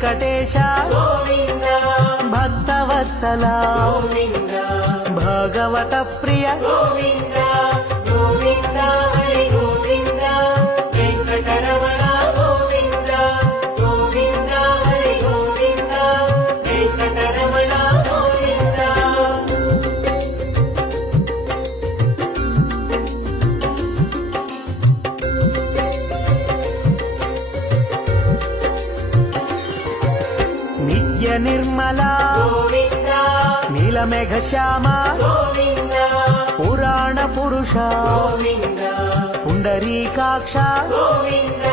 వెంకటేశ భక్తవత్సల భాగవత ప్రియ వెంకటరమణ గోవింద గోవింద హరి గోవింద వెంకటరమణ గోవింద. నిత్య నిర్మల గోవింద నీలమేఘ శ్యామ గోవింద పురాణ పురుష గోవింద పుండరీకాక్ష గోవింద